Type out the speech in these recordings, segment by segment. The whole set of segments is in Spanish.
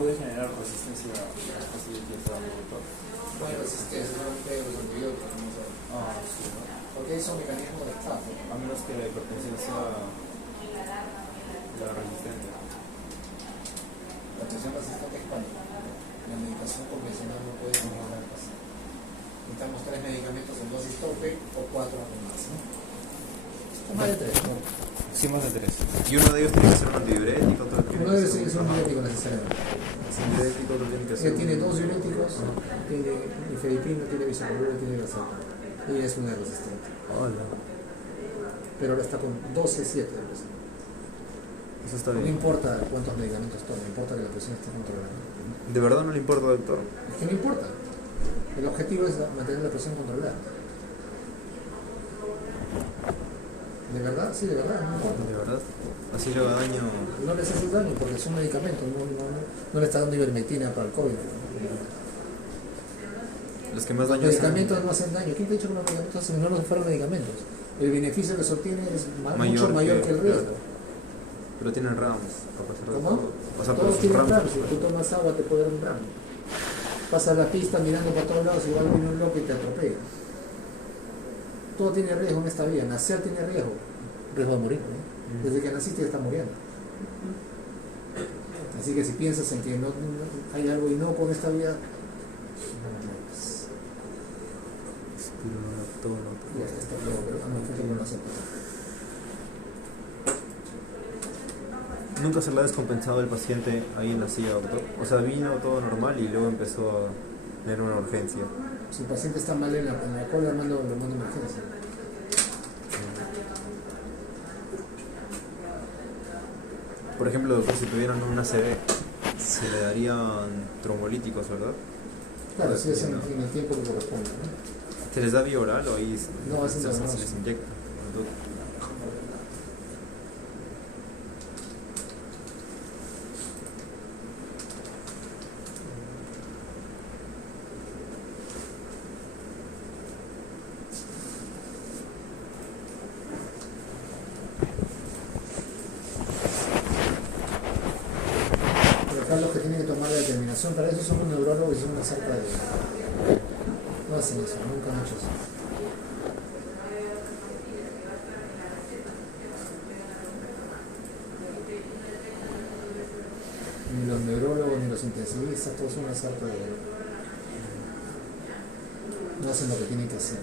puede generar resistencia a facilidades de doctor. No hay resistencia, solamente los antibióticos, vamos a ver. Ah, sí, ¿no? Porque es un mecanismo de escape. A menos que la hipertensión sea la resistente. La presión resistente es cuando la medicación convencional no puede mejorar. Necesitamos 3 medicamentos en dosis tope o 4 o más, ¿no? Más de 3, ¿no? Sí, más de 3. Y uno de ellos tiene que ser un antidiurético, otro tiene Uno que debe ser ser un diurético necesariamente. antidiurético, otro tiene que ser Tiene 2 diuréticos, tiene nifedipino, tiene bisoprolol, tiene valsartan. Y es una resistente. Hola. Pero ahora está con 12-7. Eso está No bien. importa cuántos medicamentos tome, importa que la presión esté controlada. ¿De verdad no le importa, doctor? Es que no importa. El objetivo es mantener la presión controlada. ¿De verdad? Sí, de verdad, no importa. ¿De verdad? Así le haga daño. No les hace daño porque son medicamentos, no le está dando ivermectina para el COVID. Los que más Los daño hacen. medicamentos no hacen daño. ¿Quién te ha dicho que los medicamentos hacen? No los fueron medicamentos. El beneficio que eso obtiene es mucho mayor que el riesgo. Pero tienen ramos. Para pasar de ¿Cómo? todo. O sea, Todos sus tienen ramos. ramos. Si tú tomas agua te puede dar un ramo. Pasas la pista mirando por todos lados, igual viene un loco y te atropella. Todo tiene riesgo en esta vida. Nacer tiene riesgo. Riesgo de morir, ¿no? Desde que naciste ya está muriendo. Así que si piensas en que no hay algo inocuo en esta vida, ya está todo, pero a nosotros no lo aceptamos. ¿Nunca se le ha descompensado el paciente ahí en la silla, doctor? O sea, vino todo normal y luego empezó a tener una urgencia. Si el paciente está mal en la cola, lo mando a emergencia. Por ejemplo, doctor, si tuvieran un ACV, se le darían trombolíticos, ¿verdad? Claro, si es en el tiempo que corresponde, ¿no? ¿Se les da vía oral o ahí No, es se intravenoso. les inyecta? Pero acá los que tienen que tomar la determinación, para eso son un neurólogo y son una cerca de... No hacen eso, nunca han hecho eso. Ni los neurólogos ni los intensivistas, todos son una cerca de... No hacen lo que tienen que hacer.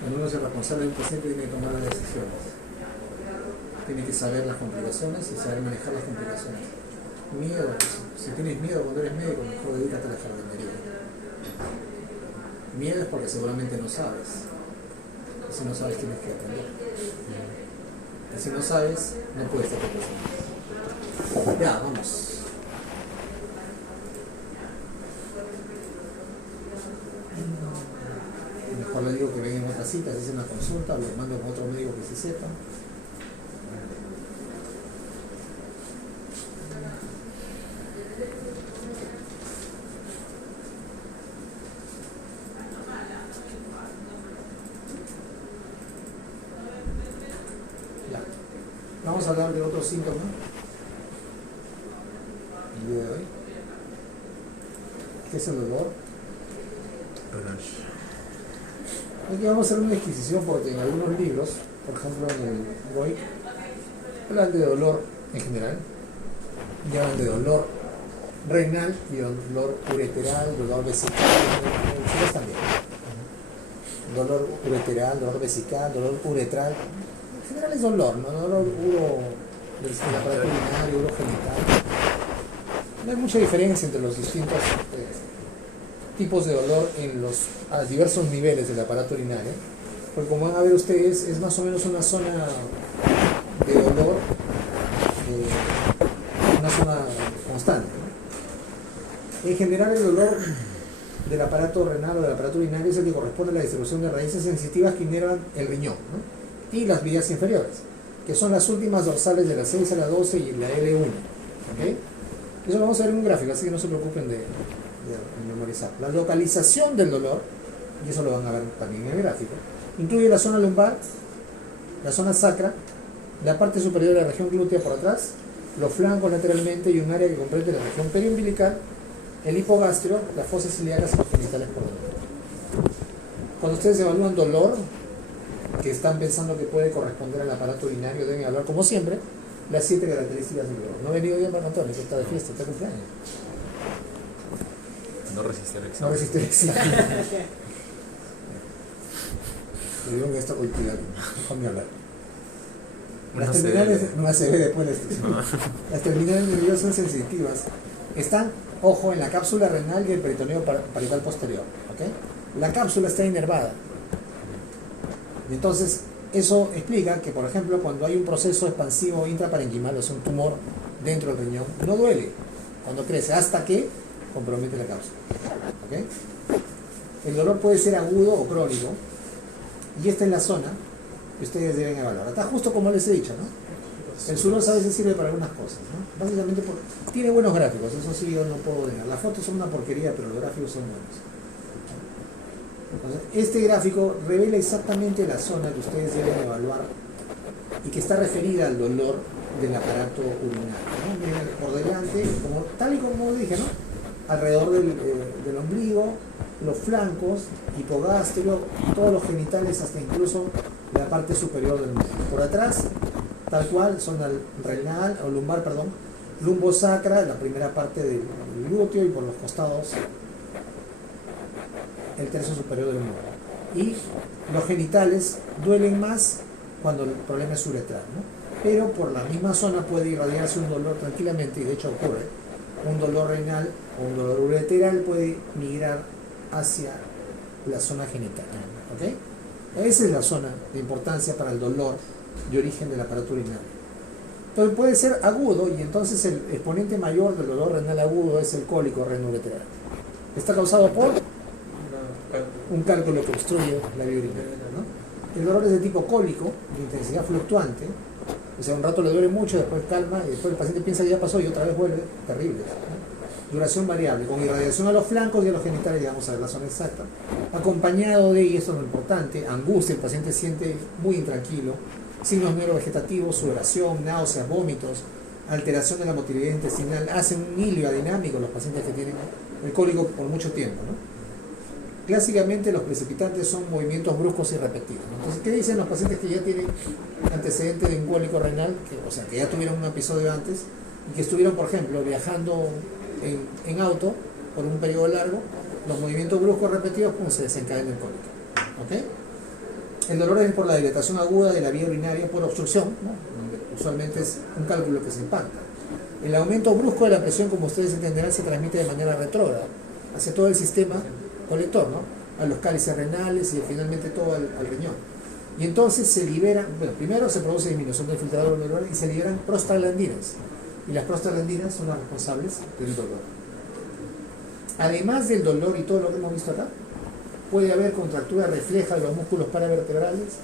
Cuando uno es el responsable de un paciente tiene que tomar las decisiones. Tiene que saber las complicaciones y saber manejar las complicaciones. Miedo, si tienes miedo cuando eres médico, mejor dedícate a la jardinería. Miedo es porque seguramente no sabes. Y si no sabes tienes que aprender. Y si no sabes, no puedes estar presente. Ya, vamos. Mejor le digo que vengan en otra cita, si hacen una consulta, los mando con otro médico que se sepa. Ya. Vamos a hablar de otros síntomas el día de hoy. ¿Qué es el dolor? Aquí vamos a hacer una exquisición porque en algunos libros, por ejemplo en el WOIC, hablan de dolor en general, y hablan de dolor renal y dolor ureteral, dolor vesical, ustedes también. Dolor ureteral, dolor vesical, dolor uretral. En general es dolor, ¿no? Dolor del aparato urinario, urogenital. No hay mucha diferencia entre los distintos tipos de dolor a diversos niveles del aparato urinario, porque como van a ver ustedes, es más o menos una zona de dolor, una zona constante, ¿no? En general el dolor del aparato renal o del aparato urinario es el que corresponde a la distribución de raíces sensitivas que inervan el riñón, ¿no? Y las vías inferiores, que son las últimas dorsales de la 6 a la 12 y la L1, ¿okay? Eso lo vamos a ver en un gráfico, así que no se preocupen de de memorizar. La localización del dolor, y eso lo van a ver también en el gráfico, incluye la zona lumbar, la zona sacra, la parte superior de la región glútea por atrás, los flancos lateralmente y un área que comprende la región periumbilical, el hipogástrico, las fosas ilíacas y los genitales por dentro. Cuando ustedes evalúan dolor, que están pensando que puede corresponder al aparato urinario, deben evaluar como siempre las 7 características del dolor. No he venido bien para Antonio, que está de fiesta, está de cumpleaños. No resiste el No examen. resiste el examen. Le digo que esto hoy cuidado, déjame hablar. Las terminales, no se ve después de esto. Las terminales nerviosas son sensitivas. Están, ojo, en la cápsula renal y el peritoneo parietal posterior. ¿Okay? La cápsula está inervada. Entonces, eso explica que, por ejemplo, cuando hay un proceso expansivo intraparenquimal, o sea, un tumor dentro del riñón, no duele cuando crece, hasta que compromete la cápsula. ¿Okay? El dolor puede ser agudo o crónico, y esta es la zona que ustedes deben evaluar. Está justo como les he dicho, ¿no? El SUROS a veces sirve para algunas cosas, ¿no? Básicamente tiene buenos gráficos, eso sí yo no puedo negar. Las fotos son una porquería, pero los gráficos son buenos. Entonces, este gráfico revela exactamente la zona que ustedes deben evaluar y que está referida al dolor del aparato urinario, ¿no? Miren, por delante, tal y como dije, ¿no? Alrededor del ombligo, los flancos, hipogástrico, todos los genitales, hasta incluso la parte superior del muslo. Por atrás, tal cual, zona renal o lumbar, perdón, lumbosacra, la primera parte del glúteo, y por los costados el tercio superior del muslo. Y los genitales duelen más cuando el problema es uretral, ¿no? Pero por la misma zona puede irradiarse un dolor tranquilamente, y de hecho ocurre. Un dolor renal o un dolor ureteral puede migrar hacia la zona genital. ¿Okay? Esa es la zona de importancia para el dolor de origen del aparato urinario. Entonces puede ser agudo, y entonces el exponente mayor del dolor renal agudo es el cólico renoureteral. Está causado por un cálculo que obstruye la vía urinaria, ¿no? El dolor es de tipo cólico, de intensidad fluctuante. O sea, un rato le duele mucho, después calma, y después el paciente piensa que ya pasó y otra vez vuelve. Terrible, ¿no? Duración variable, con irradiación a los flancos y a los genitales, ya vamos a ver la zona exacta. Acompañado de, y esto es lo importante, angustia, el paciente siente muy intranquilo, signos neurovegetativos, sudoración, náuseas, vómitos, alteración de la motilidad intestinal, hacen un hilio adinámico los pacientes que tienen el cólico por mucho tiempo, ¿no? Clásicamente los precipitantes son movimientos bruscos y repetidos, ¿no? Entonces, ¿qué dicen los pacientes que ya tienen antecedentes de un cólico renal? O sea, que ya tuvieron un episodio antes y que estuvieron, por ejemplo, viajando en auto por un periodo largo, los movimientos bruscos repetidos, pues se desencadena el cólico. ¿Okay? El dolor es por la dilatación aguda de la vía urinaria por obstrucción, ¿no? Donde usualmente es un cálculo que se impacta. El aumento brusco de la presión, como ustedes entenderán, se transmite de manera retrógrada hacia todo el sistema colector, ¿no? A los cálices renales y finalmente todo al riñón. Y entonces se liberan, bueno, primero se produce disminución del filtrador glomerular y se liberan prostaglandinas. Y las prostaglandinas son las responsables del dolor. Además del dolor y todo lo que hemos visto acá, puede haber contractura refleja de los músculos paravertebrales,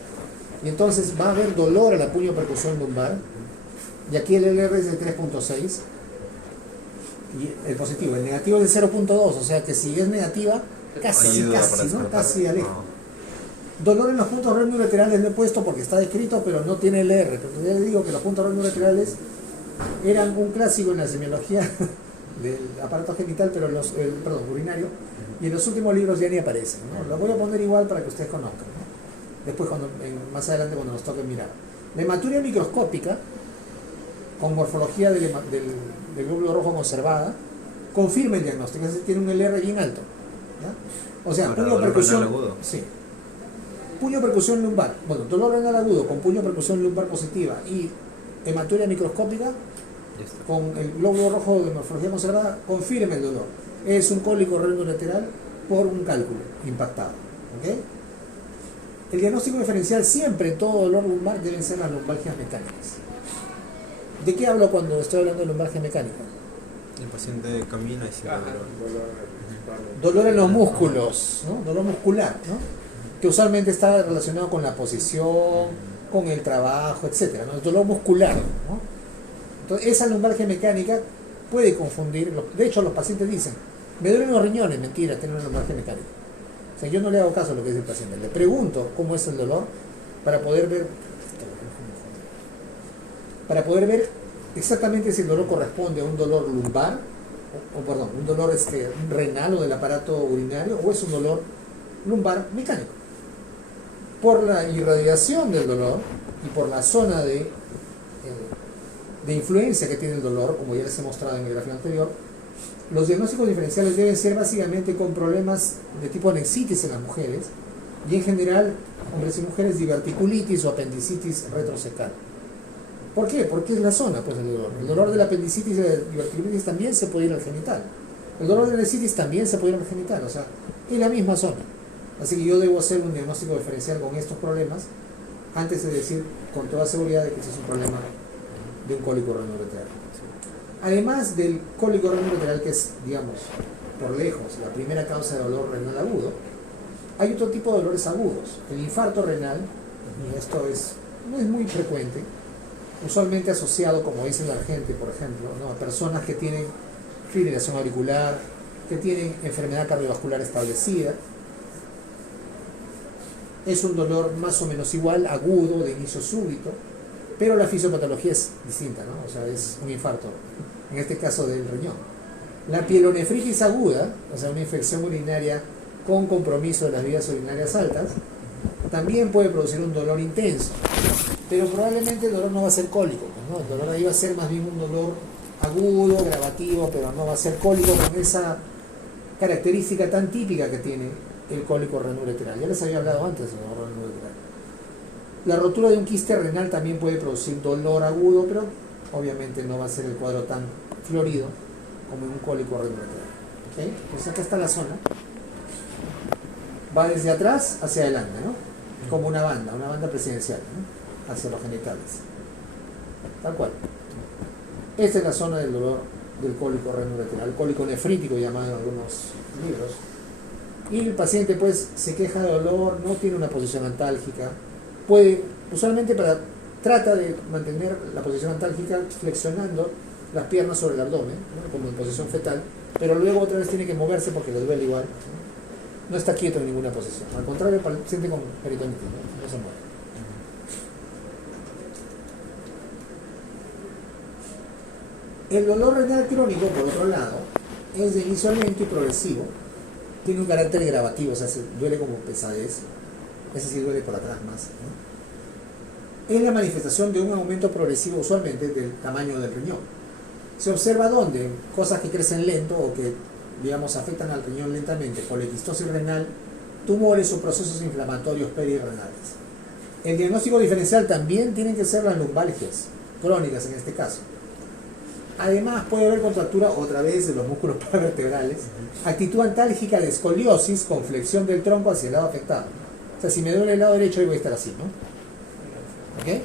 y entonces va a haber dolor a la puño percusión lumbar, y aquí el LR es de 3.6, y el positivo. El negativo es de 0.2, o sea que si es negativa, casi, ¿no? Casi aleja. Dolor en los puntos renoureterales lo he puesto porque está descrito, pero no tiene LR. Pero ya les digo que los puntos renoureterales eran un clásico en la semiología del aparato genital, pero urinario, y en los últimos libros ya ni aparecen, ¿no? Lo voy a poner igual para que ustedes conozcan, ¿no? Después, más adelante, cuando nos toque mirar. La hematuria microscópica, con morfología del glóbulo rojo conservada, confirma el diagnóstico, es decir, tiene un LR bien alto, ¿ya? O sea, puño percusión, sí. Puño percusión lumbar, bueno, dolor renal agudo con puño percusión lumbar positiva y hematuria microscópica con el glóbulo rojo de morfología conservada, confirma el dolor. Es un cólico renoureteral por un cálculo impactado. ¿Okay? El diagnóstico diferencial siempre en todo dolor lumbar deben ser las lumbalgias mecánicas. ¿De qué hablo cuando estoy hablando de lumbalgia mecánica? El paciente camina y se da dolor en los músculos, ¿no? Dolor muscular, ¿no? Que usualmente está relacionado con la posición, con el trabajo, etc., ¿no? El dolor muscular, ¿no? Entonces, esa lumbalgia mecánica puede confundir, de hecho los pacientes dicen, Me duelen los riñones, mentira, tengo una lumbalgia mecánica. O sea, yo no le hago caso a lo que dice el paciente. Le pregunto cómo es el dolor para poder ver exactamente si el dolor corresponde a un dolor lumbar, perdón, un dolor renal o del aparato urinario, o es un dolor lumbar mecánico. Por la irradiación del dolor y por la zona de influencia que tiene el dolor, como ya les he mostrado en el gráfico anterior, los diagnósticos diferenciales deben ser básicamente con problemas de tipo anexitis en las mujeres y en general, hombres y mujeres, diverticulitis o apendicitis retrocecal. ¿Por qué? Porque es la zona, pues, del dolor. El dolor de la apendicitis y de la diverticulitis también se puede ir al genital. El dolor de la anexitis también se puede ir al genital, o sea, es la misma zona. Así que yo debo hacer un diagnóstico diferencial con estos problemas antes de decir con toda seguridad de que ese es un problema de un cólico renal-ureteral. Además del cólico renal-ureteral, que es, digamos, por lejos, la primera causa de dolor renal agudo, hay otro tipo de dolores agudos. El infarto renal, y esto no es muy frecuente, usualmente asociado, como dice la gente, por ejemplo, ¿no?, a personas que tienen fibrilación auricular, que tienen enfermedad cardiovascular establecida. Es un dolor más o menos igual, agudo, de inicio súbito, pero la fisiopatología es distinta, ¿no? O sea, es un infarto, en este caso del riñón. La pielonefritis aguda, o sea, una infección urinaria con compromiso de las vías urinarias altas, también puede producir un dolor intenso, pero probablemente el dolor no va a ser cólico, ¿no? El dolor ahí va a ser más bien un dolor agudo, gravativo, pero no va a ser cólico con esa característica tan típica que tiene el cólico renal-ureteral. Ya les había hablado antes del dolor renal-ureteral. La rotura de un quiste renal también puede producir dolor agudo, pero obviamente no va a ser el cuadro tan florido como en un cólico renal-ureteral. ¿Okay? Pues acá está la zona. Va desde atrás hacia adelante, ¿no? Como una banda presidencial, ¿no?, hacia los genitales. Tal cual. Esta es la zona del dolor del cólico renal-ureteral, el cólico nefrítico llamado en algunos libros. Y el paciente pues se queja de dolor, no tiene una posición antálgica, usualmente trata de mantener la posición antálgica flexionando las piernas sobre el abdomen, ¿no?, como en posición fetal, pero luego otra vez tiene que moverse porque le duele igual, no está quieto en ninguna posición, al contrario el paciente con peritonitis, no se mueve. El dolor renal crónico, por otro lado, es de inicio lento y progresivo, tiene un carácter gravativo, o sea, duele como pesadez, ese sí duele por atrás más, ¿no? Es la manifestación de un aumento progresivo usualmente del tamaño del riñón. Se observa dónde cosas que crecen lento o que, digamos, afectan al riñón lentamente, colequistosis renal, tumores o procesos inflamatorios perirrenales. El diagnóstico diferencial también tienen que ser las lumbalgias crónicas en este caso. Además puede haber contractura otra vez de los músculos paravertebrales, actitud antálgica de escoliosis con flexión del tronco hacia el lado afectado. O sea, si me duele el lado derecho, hoy voy a estar así, ¿no? ¿Ok?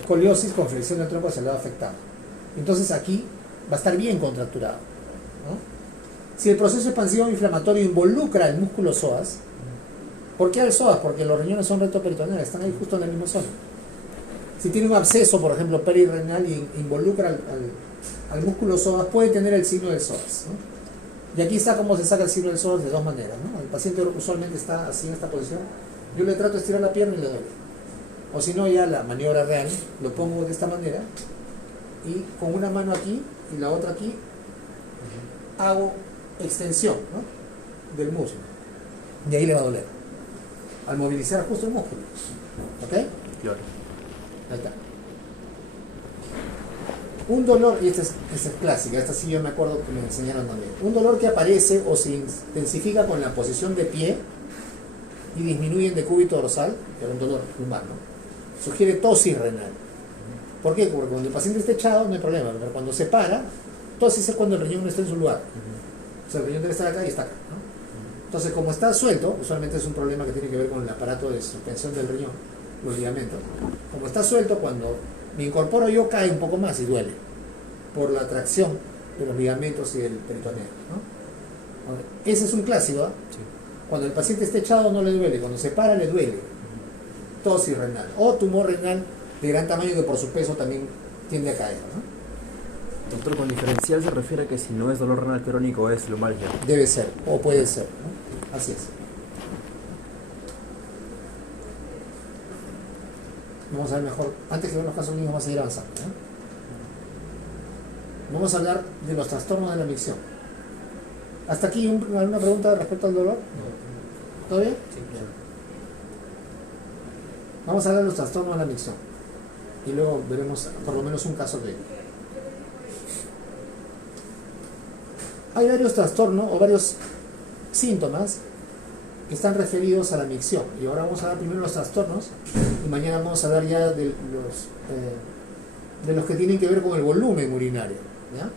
Escoliosis con flexión del tronco hacia el lado afectado. Entonces aquí va a estar bien contracturado, ¿no? Si el proceso expansivo inflamatorio involucra el músculo psoas, ¿por qué al psoas? Porque los riñones son retroperitoneales, están ahí justo en la misma zona. Si tiene un absceso, por ejemplo, perirrenal y involucra al músculo psoas, puede tener el signo del psoas, ¿no? Y aquí está cómo se saca el signo del psoas de dos maneras, ¿no? El paciente usualmente está así en esta posición, yo le trato de estirar la pierna y le doy. O si no, ya la maniobra real, lo pongo de esta manera y con una mano aquí y la otra aquí hago extensión, ¿no?, del músculo. Y ahí le va a doler. Al movilizar justo el músculo. ¿Ok? Claro. Ahí está. Un dolor, y esta es clásica, esta sí yo me acuerdo que me enseñaron también. Un dolor que aparece o se intensifica con la posición de pie y disminuye en decúbito dorsal, que es un dolor lumbar, ¿no? Sugiere tosis renal. ¿Por qué? Porque cuando el paciente está echado no hay problema, pero cuando se para, tosis es cuando el riñón no está en su lugar. O sea, el riñón debe estar acá y está acá, ¿no? Entonces, como está suelto, usualmente es un problema que tiene que ver con el aparato de suspensión del riñón, los ligamentos. Como está suelto, cuando me incorporo yo cae un poco más y duele, por la tracción de los ligamentos y el peritoneo, ¿no? Ese es un clásico, ¿eh? Sí. Cuando el paciente está echado no le duele, cuando se para le duele. Tosis renal o tumor renal de gran tamaño que por su peso también tiende a caer, ¿no? Doctor, con diferencial se refiere a que si no es dolor renal crónico es lumbalgia. Debe ser, o puede ser, ¿no? Así es. Vamos a ver mejor, antes que ver los casos clínicos vamos a ir avanzando, ¿no? Vamos a hablar de los trastornos de la micción. ¿Hasta aquí alguna pregunta respecto al dolor? No. ¿Todo bien? Sí, claro. Vamos a hablar de los trastornos de la micción. Y luego veremos por lo menos un caso de ello. Hay varios trastornos o varios síntomas que están referidos a la micción. Y ahora vamos a hablar primero de los trastornos y mañana vamos a hablar ya de los que tienen que ver con el volumen urinario, ¿ya?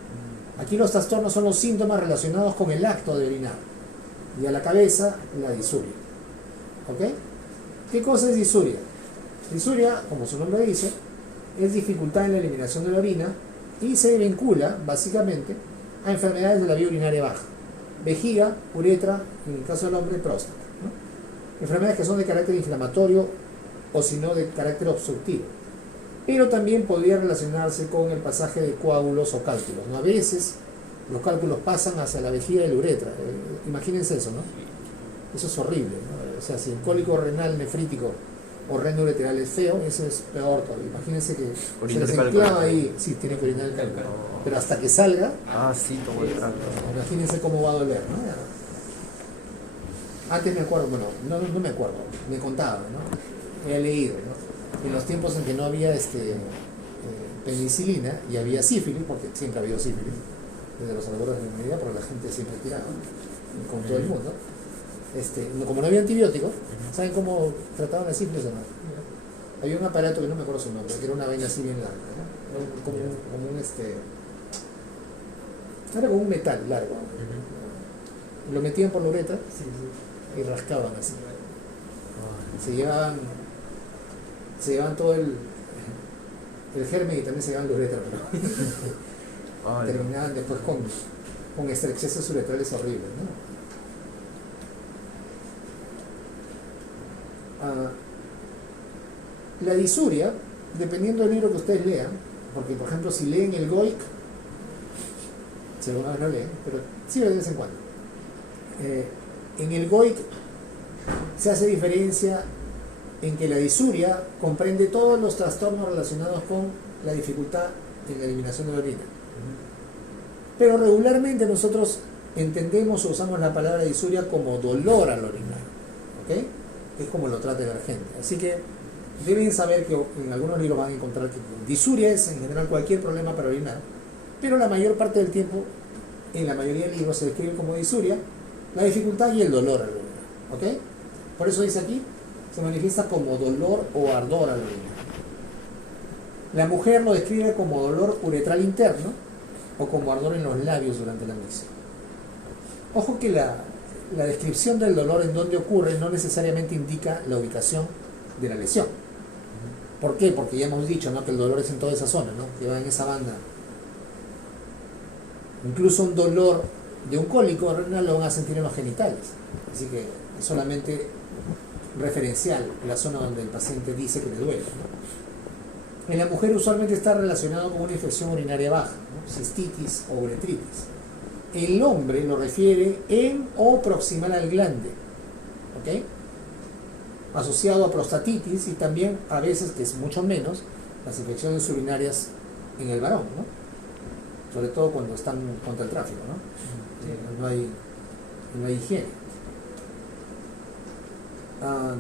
Aquí los trastornos son los síntomas relacionados con el acto de orinar. Y a la cabeza, la disuria. ¿Ok? ¿Qué cosa es disuria? Disuria, como su nombre dice, es dificultad en la eliminación de la orina y se vincula, básicamente, a enfermedades de la vía urinaria baja. Vejiga, uretra, en el caso del hombre, próstata, ¿no? Enfermedades que son de carácter inflamatorio o si no de carácter obstructivo. Pero también podría relacionarse con el pasaje de coágulos o cálculos, ¿no? A veces los cálculos pasan hacia la vejiga y la uretra. Imagínense eso, ¿no? Eso es horrible, ¿no? O sea, si el cólico renal nefrítico o renoureteral es feo, eso es peor todavía. Imagínense que Orinar se les cálculo. enclava ahí, sí, tiene que orinar el cálculo, pero hasta que salga, Ah, sí, como el tracto. imagínense cómo va a doler, ¿no? Antes me acuerdo, bueno, no me acuerdo, me contaba, ¿no? He leído, ¿no? En los tiempos en que no había penicilina y había sífilis, porque siempre ha habido sífilis, desde los albores de la humanidad, porque la gente siempre tiraba, ¿no? Con todo el mundo. Como no había antibióticos, ¿saben cómo trataban la sífilis o no? Había un aparato que no me acuerdo su nombre, que era una vaina así bien larga, ¿no? Era como un metal largo. Lo metían por la uretra Sí, sí. y rascaban así. Se llevaban todo el germen y también se llevaban la uretra, pero Ay, terminaban después con estrecheces uretrales horribles, ¿no? La disuria, dependiendo del libro que ustedes lean, porque por ejemplo si leen el GOIC, si alguna vez lo leen, pero sí de vez en cuando, en el GOIC se hace diferencia en que la disuria comprende todos los trastornos relacionados con la dificultad en la eliminación de la orina. Pero regularmente nosotros entendemos o usamos la palabra disuria como dolor al orinar, ¿ok? Es como lo trata la gente. Así que deben saber que en algunos libros van a encontrar que disuria es en general cualquier problema para orinar, pero la mayor parte del tiempo, en la mayoría de libros se describe como disuria la dificultad y el dolor al orinar, ¿ok? Por eso dice aquí, se manifiesta como dolor o ardor al orinar. La mujer lo describe como dolor uretral interno o como ardor en los labios durante la micción. Ojo que la descripción del dolor en donde ocurre no necesariamente indica la ubicación de la lesión. ¿Por qué? Porque ya hemos dicho, ¿no?, que el dolor es en toda esa zona, ¿no?, que va en esa banda. Incluso un dolor de un cólico renal lo van a sentir en los genitales. Así que es solamente referencial la zona donde el paciente dice que le duele, ¿no? En la mujer usualmente está relacionado con una infección urinaria baja, ¿no?, cistitis o uretritis. El hombre lo refiere en o proximal al glande, ¿ok?, asociado a prostatitis y también a veces, que es mucho menos, las infecciones urinarias en el varón, ¿no?, sobre todo cuando están contra el tráfico, ¿no? No hay higiene.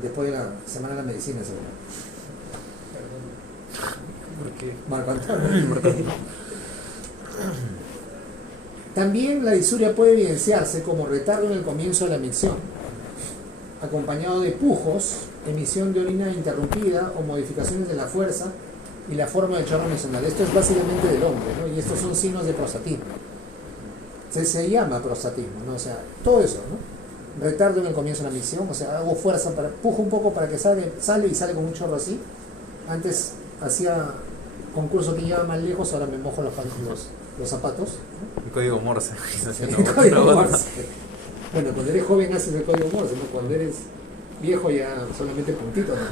Después de la Semana de la Medicina, seguro. ¿Por qué? Marco Antonio. También la disuria puede evidenciarse como retardo en el comienzo de la micción, acompañado de pujos, emisión de orina interrumpida o modificaciones de la fuerza y la forma del chorro mencional. Esto es básicamente del hombre, ¿no?, y estos son signos de prostatismo. Se llama prostatismo, ¿no? O sea, todo eso, ¿no? Retardo en el comienzo de la micción, o sea, hago fuerza, pujo un poco para que sale y sale con un chorro así. Antes hacía concurso que lleva más lejos, ahora me mojo los zapatos, ¿no? El código Morse. El código Morse. Bueno, cuando eres joven haces el código Morse, ¿no? Cuando eres viejo ya solamente puntitos, ¿no?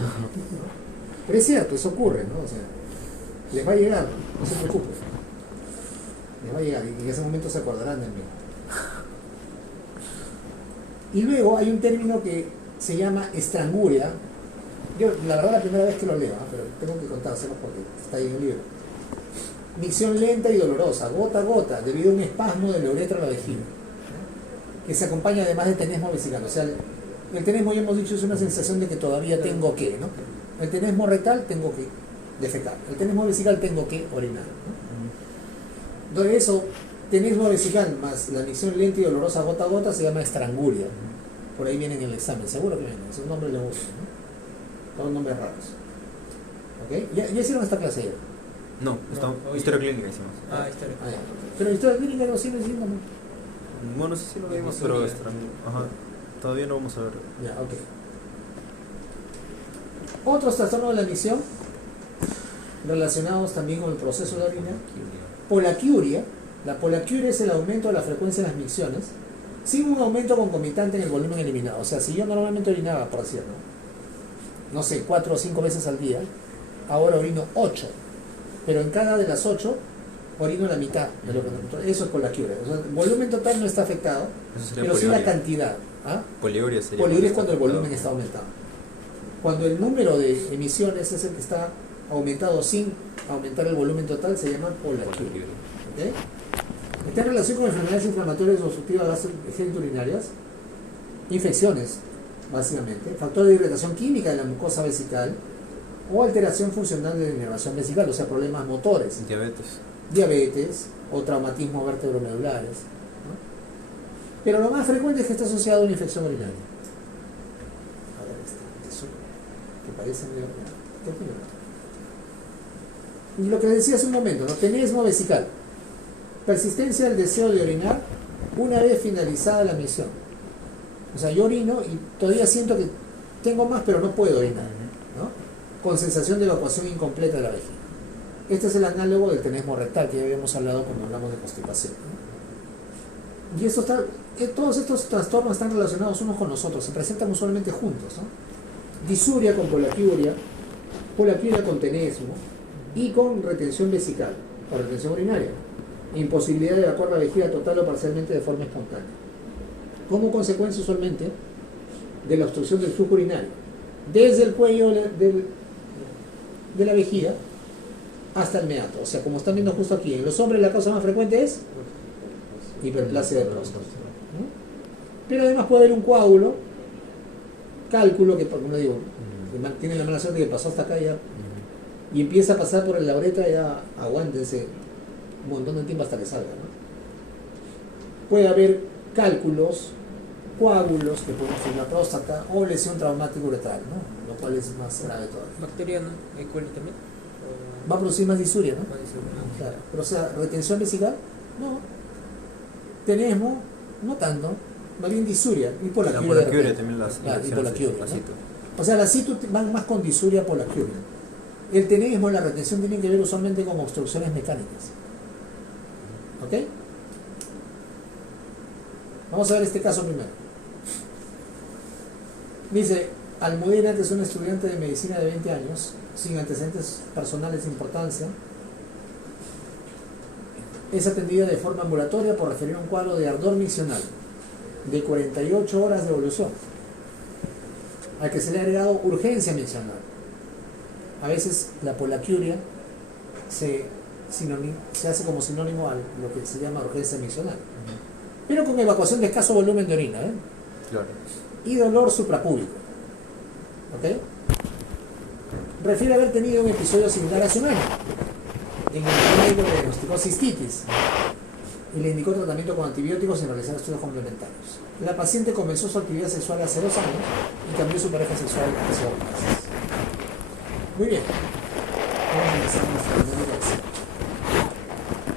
Pero es cierto, eso ocurre, ¿no? O sea, les va a llegar, no se preocupen. les va a llegar y en ese momento se acordarán de mí. Y luego hay un término que se llama estranguria. Yo, la verdad, la primera vez que lo leo, pero tengo que contárselo porque está ahí en el libro. Micción lenta y dolorosa, gota a gota, debido a un espasmo de la uretra a la vejiga, ¿no? Que se acompaña además de tenesmo vesical. O sea, el tenesmo, ya hemos dicho, es una sensación de que todavía tengo que, ¿no? El tenesmo rectal tengo que defecar, el tenesmo vesical tengo que orinar, ¿no? Entonces eso, tenesmo vesical más la micción lenta y dolorosa gota a gota se llama estranguria. Por ahí viene en el examen, seguro que viene, esos nombres le gustan, ¿no? Todos nombres raros. ¿Ok? ¿Ya hicieron esta clase ya? No, historia clínica hicimos. Historia. Ah, ya. Pero historia clínica lo sigue diciendo, ¿no? Bueno, sí, sí lo vimos, Historia. pero ajá, todavía no vamos a ver. Ya, ok. Otros trastornos de la micción relacionados también con el proceso de orina. Polaquiuria. La polaquiuria es el aumento de la frecuencia de las micciones sin un aumento concomitante en el volumen eliminado. O sea, si yo normalmente orinaba, por decirlo, no sé, 4 o 5 veces al día, ahora orino 8. Pero en cada de las 8 orino la mitad de lo que... Eso es polaquiuria. O sea, el volumen total no está afectado, Eso sería pero sí la poliuria. cantidad. ¿Ah? Poliuria sería. Poliuria es cuando el volumen está aumentado. Cuando el número de emisiones es el que está aumentado sin aumentar el volumen total, se llama polaquiuria. ¿Okay? Está en relación con enfermedades inflamatorias obstructivas genitourinarias, infecciones, básicamente, factores de irritación química de la mucosa vesical o alteración funcional de la inervación vesical, o sea, problemas motores, diabetes o traumatismos vertebromedulares, ¿no? Pero lo más frecuente es que está asociado a una infección urinaria. A ver, eso que parece medio... ¿Qué opina? Y lo que les decía hace un momento, ¿no? Tenesmo vesical. Persistencia del deseo de orinar una vez finalizada la misión. O sea, yo orino y todavía siento que tengo más, pero no puedo orinar, ¿no? Con sensación de evacuación incompleta de la vejiga. Este es el análogo del tenesmo rectal que ya habíamos hablado cuando hablamos de constipación, ¿no? Y esto está, todos estos trastornos están relacionados unos con los otros, se presentan usualmente juntos, ¿no? Disuria con polaquiuria, polaquiuria con tenesmo y con retención vesical o retención urinaria. Imposibilidad de evacuar la vejiga total o parcialmente de forma espontánea, como consecuencia usualmente de la obstrucción del flujo urinario, desde el cuello de la vejiga hasta el meato. O sea, como están viendo justo aquí, en los hombres la causa más frecuente es hiperplasia de próstata, ¿no? Pero además puede haber un coágulo, cálculo, que como digo, tiene la mala suerte que pasó hasta acá ya, y empieza a pasar por la uretra, ya aguántense un montón de tiempo hasta que salga, ¿no? Puede haber cálculos, coágulos que pueden ser la próstata o lesión traumática uretral, ¿no? Lo cual es más grave todavía. Bacteriano, ¿E. coli también? Va a producir más disuria, ¿no? Más disuria. Claro. Pero o sea, retención vesical, no. Tenesmo, no tanto. Más bien disuria. Y La polaquiuria. polaquiuria también las Claro, y infecciones polaquiuria, así, ¿no? así. O sea, las CITU van más con disuria polaquiuria. El tenesmo, la retención tienen que ver usualmente con obstrucciones mecánicas. ¿Ok? Vamos a ver este caso primero. Dice, Almudena, que es una estudiante de medicina de 20 años, sin antecedentes personales de importancia, es atendida de forma ambulatoria por referir a un cuadro de ardor miccional de 48 horas de evolución, al que se le ha agregado urgencia miccional. A veces la polaquiuria se hace como sinónimo a lo que se llama urgencia miccional, pero con evacuación de escaso volumen de orina, ¿eh? Claro. Y dolor suprapúbico. ¿Ok? Refiere haber tenido un episodio similar hace un año, en el que el médico le diagnosticó cistitis y le indicó tratamiento con antibióticos y realizar estudios complementarios. La paciente comenzó su actividad sexual hace 2 años y cambió su pareja sexual hace 2 meses. Muy bien. Vamos a empezar nuestra primera lección.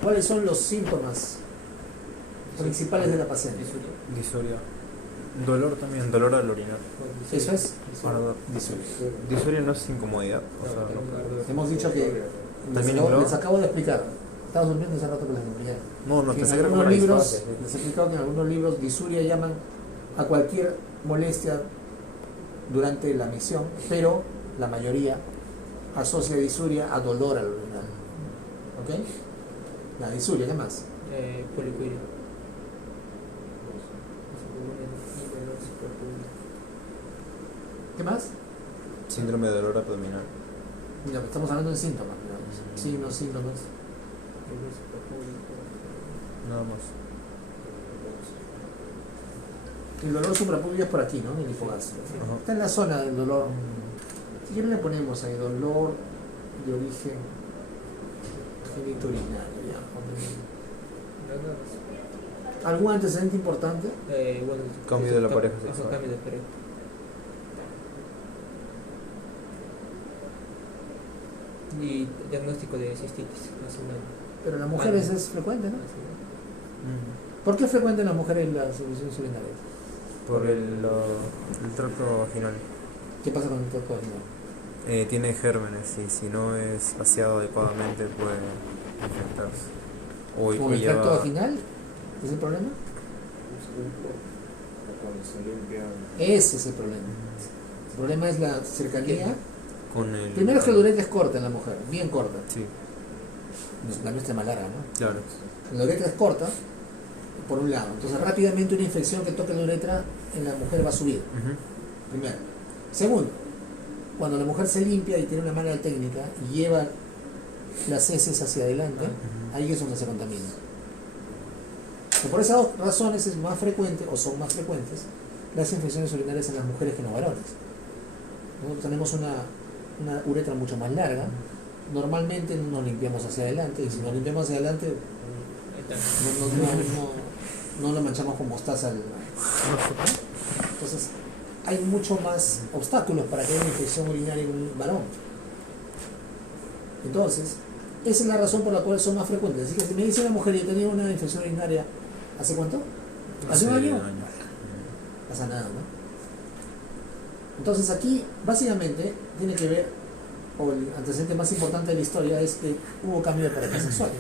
¿Cuáles son los síntomas principales de la paciente? Disuria. Dolor también, dolor al orinar. Eso es Ardor. disuria. Disuria no es incomodidad. O sea, no. Hemos dicho que También les acabo de explicar. Estabas durmiendo hace rato que les expliqué. No, Que pensé en que era como algunos una libros, disfasia. les he explicado que en algunos libros disuria llaman a cualquier molestia durante la misión, pero la mayoría asocia disuria a dolor al orinar. ¿Ok? La disuria, ¿qué más? Policuria. Y dolor suprapúbico. ¿Qué más? Síndrome de dolor abdominal. Mira, estamos hablando de síntomas, digamos. Signos, síntomas. Dolor suprapúbico. Nada más. El dolor suprapúbico es por aquí, ¿no? El hipogastro. Ajá. Está en la zona del dolor. Si quieren le ponemos ahí dolor de origen genitourinario. Ya. ¿Algún antecedente importante? Bueno, Cambio de la pareja Ajá, sexual. cambio de pareja. Y diagnóstico de cistitis nacional. Pero en las mujeres es frecuente, ¿no? ¿Por qué es frecuente en las mujeres las infecciones urinarias? Por el tracto vaginal. ¿Qué pasa con el tracto vaginal? Tiene gérmenes y si no es aseado adecuadamente puede infectarse. O ¿Con el tracto vaginal? ¿Es el problema? Cuando se limpia. Ese es el problema. El problema es la cercanía. con el... Primero es que la uretra es corta en la mujer, bien corta. Sí, La nuestra es más larga, ¿no? claro. La uretra es corta, por un lado. Entonces rápidamente una infección que toque la uretra en la mujer va a subir. Ujú. Primero. Segundo, cuando la mujer se limpia y tiene una mala técnica y lleva las heces hacia adelante, ahí es donde se contamina. Y por esas dos razones es más frecuente, o son más frecuentes, las infecciones urinarias en las mujeres que en los varones. Nosotros tenemos una uretra mucho más larga, normalmente no nos limpiamos hacia adelante, y si nos limpiamos hacia adelante, Ahí está. no lo manchamos con mostaza. Entonces, hay mucho más obstáculos para que haya una infección urinaria en un varón. Entonces, esa es la razón por la cual son más frecuentes. Así que si me dice una mujer que tenía una infección urinaria, ¿hace cuánto? ¿Hace un año? No pasa nada, ¿no? Entonces aquí, básicamente, tiene que ver, o el antecedente más importante de la historia es que hubo cambio de pareja sexual.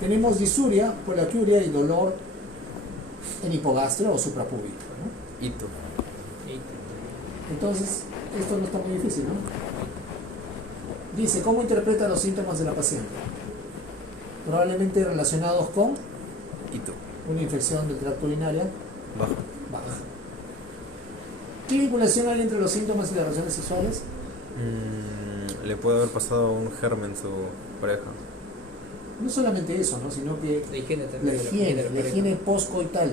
Tenemos disuria, poliacuria y dolor en hipogastrio o suprapúbico, ¿no? Hito. Entonces, esto no está muy difícil, ¿no? Dice, ¿cómo interpreta los síntomas de la paciente? Probablemente relacionados con Hito. una infección del tracto urinario Baja. baja. ¿Qué vinculación hay entre los síntomas y las relaciones sexuales? Le puede haber pasado un germen su pareja. No solamente eso, ¿no? Sino que La higiene la también. higiene postcoital.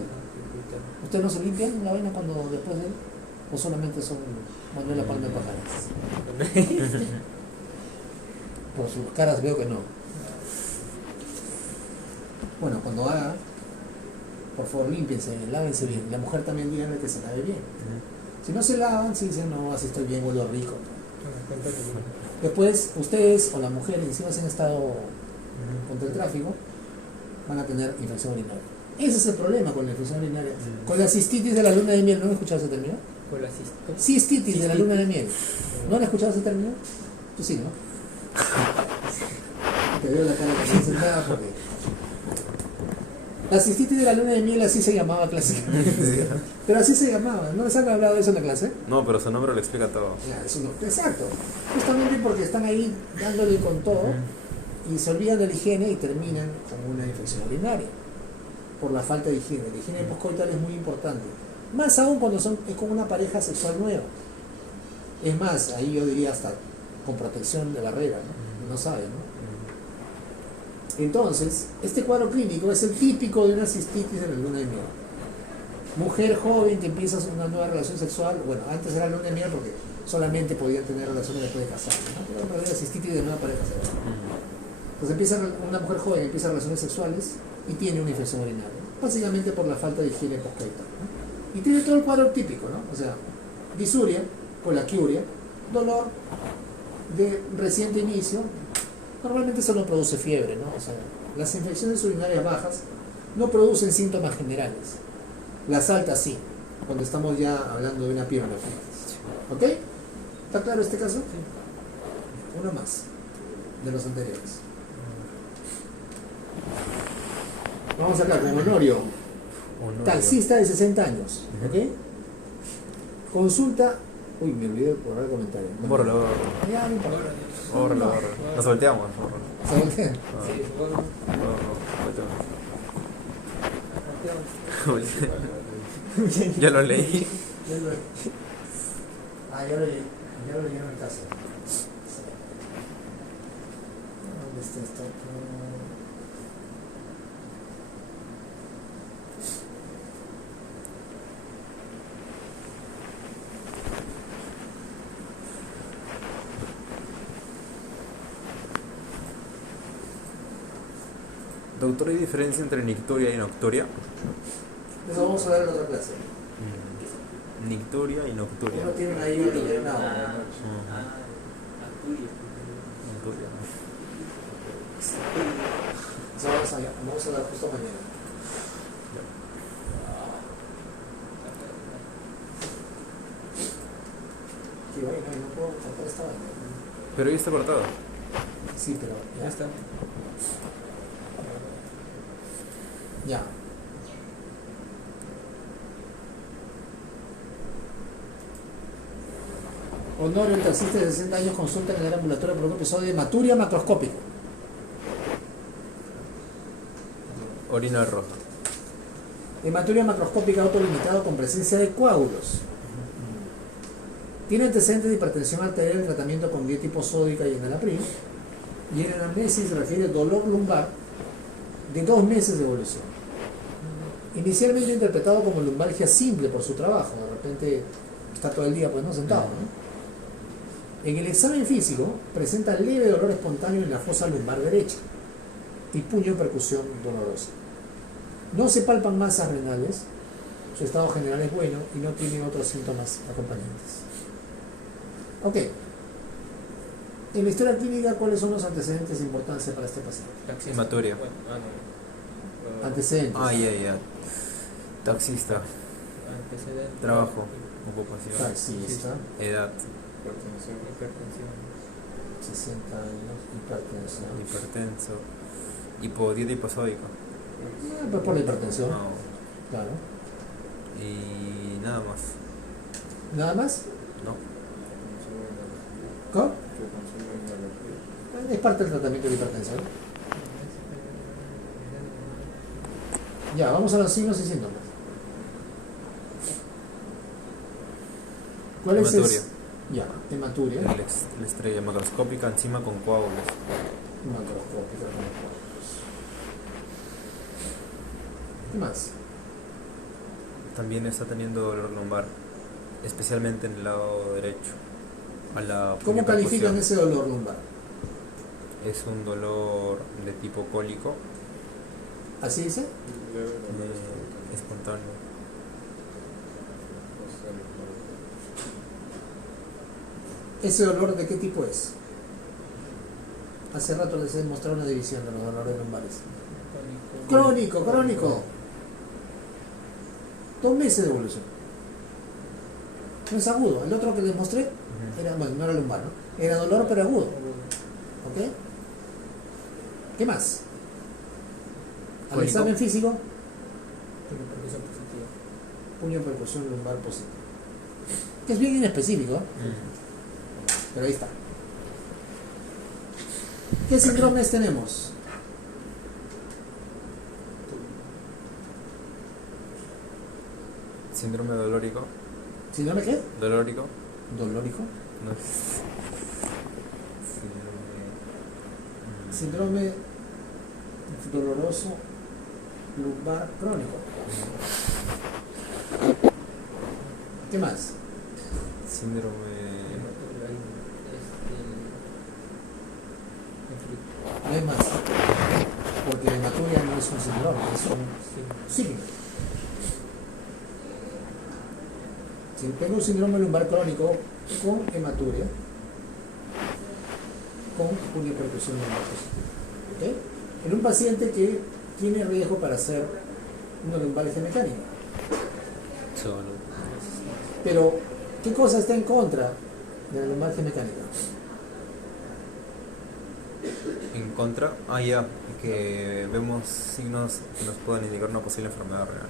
¿Ustedes no se limpian la vaina cuando después de él? ¿O solamente son Manuela Palma de Pajares? Por sus caras veo que no. Bueno, cuando haga, por favor límpiense, lávense bien. La mujer también díganle que se lave bien. Si no se lavan, si dicen, no, así estoy bien, huelo rico. Después, ustedes o la mujer, encima se han estado contra el tráfico, van a tener infección urinaria. Ese es el problema con la infección urinaria. Con la cistitis de la luna de miel, ¿no han escuchado ese término? Con la cistitis. Cistitis de la luna de miel. ¿No han escuchado ese término? Tú sí, ¿no? Te veo la cara que no dice nada porque... La cistitis de la luna de miel así se llamaba clásicamente. Pero así se llamaba. ¿No les han hablado de eso en la clase? No, pero su nombre lo explica todo. Ya, eso no. Exacto. Justamente porque están ahí dándole con todo y se olvidan de la higiene y terminan con una infección urinaria por la falta de higiene. La higiene postcoital es muy importante. Más aún cuando es con una pareja sexual nueva. Es más, ahí yo diría hasta con protección de barrera, ¿no? No sabe, ¿no? Entonces, este cuadro clínico es el típico de una cistitis en la luna de miel. Mujer joven que empieza una nueva relación sexual, bueno, antes era luna de miel porque solamente podían tener relaciones después de casarse, ¿no? Pero en realidad cistitis de nueva pareja sexual. Entonces una mujer joven empieza relaciones sexuales y tiene una infección urinaria, básicamente por la falta de higiene postcoital, ¿no? Y tiene todo el cuadro típico, ¿no? O sea, disuria, poliacuria, dolor de reciente inicio. Normalmente solo produce fiebre, ¿no? O sea, las infecciones urinarias bajas no producen síntomas generales. Las altas sí, cuando estamos ya hablando de una pielonefritis. ¿Ok? ¿Está claro este caso? Sí. Uno más de los anteriores. Vamos acá con Honorio, taxista de 60 años. ¿Ok? Consulta. Uy, me olvidé de borrar el comentario. Bórralo. Ya, no importa. Bórralo. Nos volteamos. ¿Se voltea? Sí, bueno. Ya lo leí. Ya lo leí en el caso. ¿Dónde está esto? Doctor, ¿hay diferencia entre nicturia y nocturia? Eso vamos a ver en otra clase. Nicturia y nocturia. Uno tiene una I y otro tiene una O. Nocturia. Eso vamos a ver justo mañana. Qué vaina, no puedo cortar esta vaina. Pero ahí está cortado. Sí, pero Ya está. Ya. Honorio, el taxista de 60 años, consulta en el ambulatorio por un episodio de hematuria macroscópico. Orina roja. Hematuria macroscópica autolimitado con presencia de coágulos. Tiene antecedentes de hipertensión arterial en tratamiento con dieta hiposódica y enalapril. Y en anamnesis refiere dolor lumbar de 2 meses de evolución. Inicialmente interpretado como lumbalgia simple por su trabajo, de repente está todo el día pues no sentado, ¿no? En el examen físico presenta leve dolor espontáneo en la fosa lumbar derecha y puño en percusión dolorosa. No se palpan masas renales, su estado general es bueno y no tiene otros síntomas acompañantes. Ok. En la historia clínica, ¿cuáles son los antecedentes de importancia para este paciente? Taxista. Hematuria. Bueno, no. Antecedentes. Ya. Taxista. Antecedentes. Trabajo. Ocupación. Taxista, Edad. Hipertensión. 60 años, hipertensión. Hipertenso. Dieta hiposódica. Pues por la hipertensión, No. claro. Y nada más. ¿Nada más? No. ¿Cómo? Es parte del tratamiento de hipertensión. Ya, vamos a los signos y síntomas. ¿Cuál es Hematuria. Ya, hematuria. La estrella macroscópica encima con coágulos. Macroscópica con coágulos. ¿Qué más? También está teniendo dolor lumbar, especialmente en el lado derecho. A la ¿Cómo califican percusión. ese dolor lumbar? Es un dolor de tipo cólico, ¿Así dice? espontáneo. ¿Ese dolor de qué tipo es? Hace rato les he mostrado una división de los dolores lumbares. Crónico. 2 meses de evolución. No es agudo. El otro que les mostré era, bueno, no era lumbar, ¿no? Era dolor pero agudo. ¿Ok? ¿Qué más? Al Cólico. examen físico, Tiene percusión positiva. puño en percusión lumbar positiva. Que es bien inespecífico, ¿eh? Pero ahí está. ¿Qué síndromes tenemos? Síndrome dolórico. ¿Síndrome qué? Dolórico. Dolórico. No es. Síndrome doloroso lumbar crónico. ¿Qué más? Síndrome. No hay más. Porque la hematuria no es un síndrome, es un signo. Si tengo un síndrome lumbar crónico con hematuria, con una hipertensión lumbar positiva. ¿Ok? En un paciente que tiene riesgo para hacer una lumbalgia mecánica. Solo. Pero, ¿qué cosa está en contra de la lumbalgia mecánica? En contra, ya, que vemos signos que nos puedan indicar una posible enfermedad renal.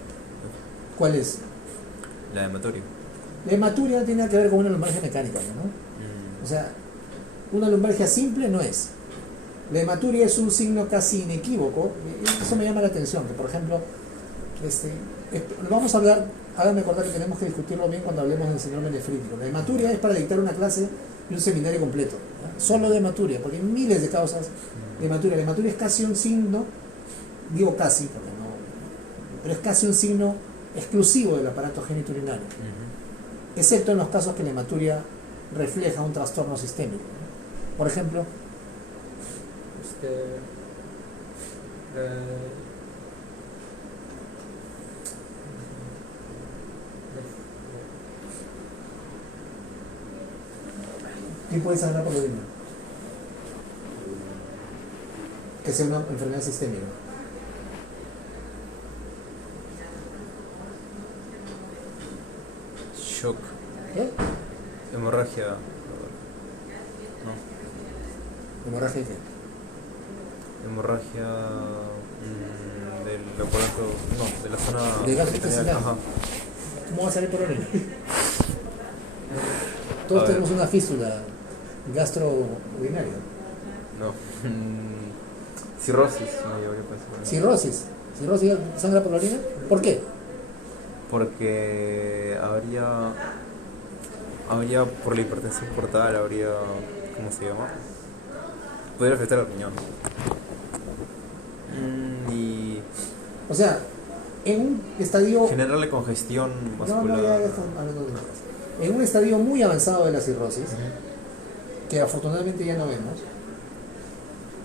¿Cuál es? La hematuria. La hematuria no tiene nada que ver con una lumbalgia mecánica, ¿no? O sea, una lumbalgia simple no es. La hematuria es un signo casi inequívoco. Y eso me llama la atención, que por ejemplo, Vamos a hablar, háganme acordar que tenemos que discutirlo bien cuando hablemos del síndrome nefrítico. La hematuria es para dictar una clase y un seminario completo, ¿no? Solo de hematuria, porque hay miles de causas de hematuria. La hematuria es casi un signo, digo casi, porque no, pero es casi un signo exclusivo del aparato genitourinario, excepto en los casos que la hematuria refleja un trastorno sistémico, ¿no? Por ejemplo, ¿quién puede sangrar por la orina? Que sea una enfermedad sistémica. Shock. ¿Qué? Hemorragia. No. ¿Hemorragia qué? Hemorragia del aparato. No, de la zona. De gas intestinal. Ajá. ¿Cómo va a salir por orina? Todos A ver. tenemos una fístula gastrourinaria. No. Cirrosis, me llevaría para eso. Cirrosis. ¿Cirrosis sangra por la orina? ¿Por qué? Porque habría por la hipertensión portal, habría, ¿cómo se llama? Podría afectar al riñón. Y O sea, en un estadio... generarle congestión No, vascular. ya estamos hablando de cosas. En un estadio muy avanzado de la cirrosis, que afortunadamente ya no vemos,